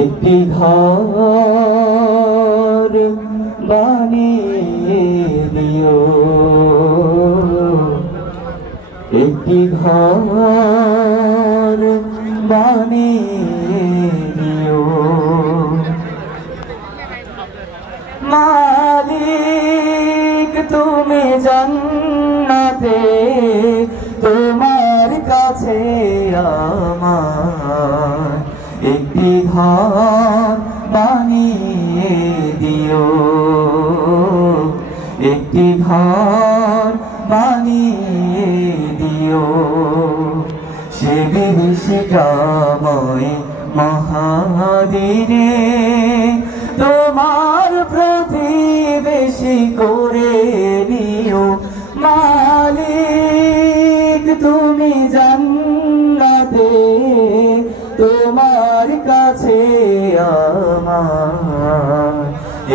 একটি ঘর বানিয়ে দিও, একটি ঘর বানিয়ে দিও। মালিক তুমি জান্নাতে, তোমার কাছে আমার একটি ঘর বানিয়ে দিও, একটি ঘর বানিয়ে দিও। সে বিভীষিকাময় মহাদিনে তোমার প্রতিবেশী করে নিও। মালিক তুমি জান্নাতে, তোমার কাছে আমার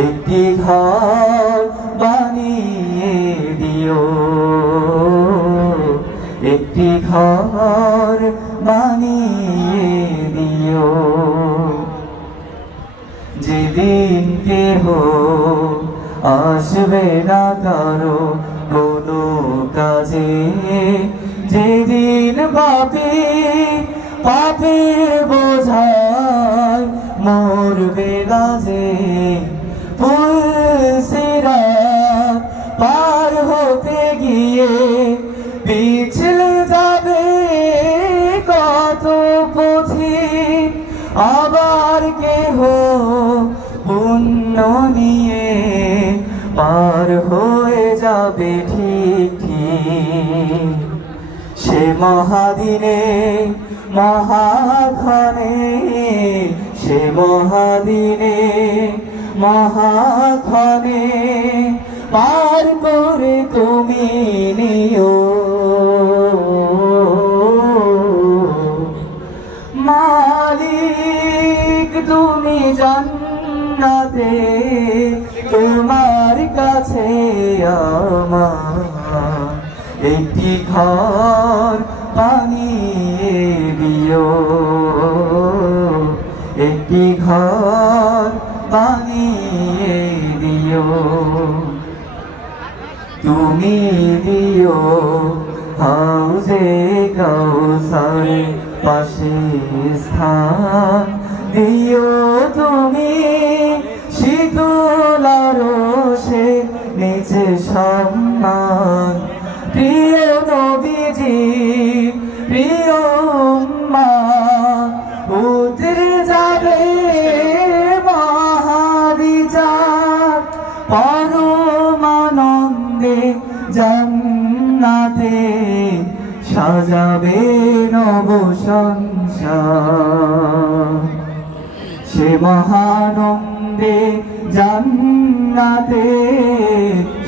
একটি ঘর বানিয়ে দিও, একটি ঘর বানিয়ে দিও। যেদিন কেহ আসবে না কারো কোনো কাজে, যেদিন পাপের বোঝায় মরবে লাজে, পুলসিরাত পার হতে গিয়ে পিছলে যাবে কত পথিক, আবার কেহ পুণ্য নিয়ে পার হয়ে যাবে ঠিক ঠিক। সে মহাদিনে মহাক্ষণে, সে মহাদিনে মহাক্ষণে পার করে তুমি নিও। মালিক তুমি জান্নাতে, তোমার কাছে আমার একটি ঘর বানিয়ে দিও, একটি ঘর বানিয়ে দিও। তুমি দিও হাউজে কাউসারের পাশে স্থান, দিও তুমি শীতল আরশে নিচে সম্মান। প্রিয় নবীজি প্রিয় উম্মাহ উতরে যাবে মহাবিচার, পরমানন্দে জান্নাতে সাজাবে নব সংসার। সে মহানন্দে জান্নাতে,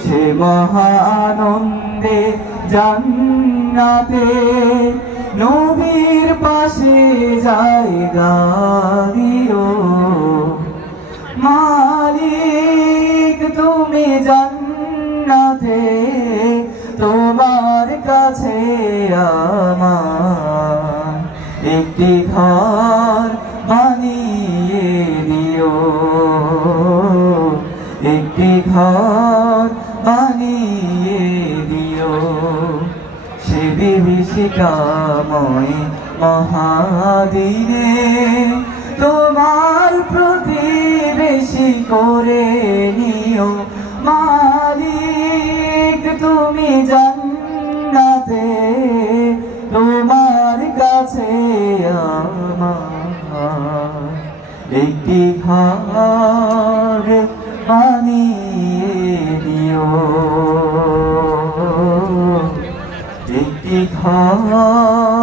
সে মহানন্দে জান্নাতে নবীর পাশে জায়গা দিও। মালিক তুমি জান্নাতে, তোমার কাছে আমার একটি ঘর বানিয়ে দিও, একটি ঘর বানিয়ে দিও। সে বিভীষিকাময় মহাদিনে তোমার প্রতিবেশী করে নিও। মালিক তুমি জান্নাতে, তোমার কাছে আমার একটি ঘর বানিয়ে দিও, একটি ঘর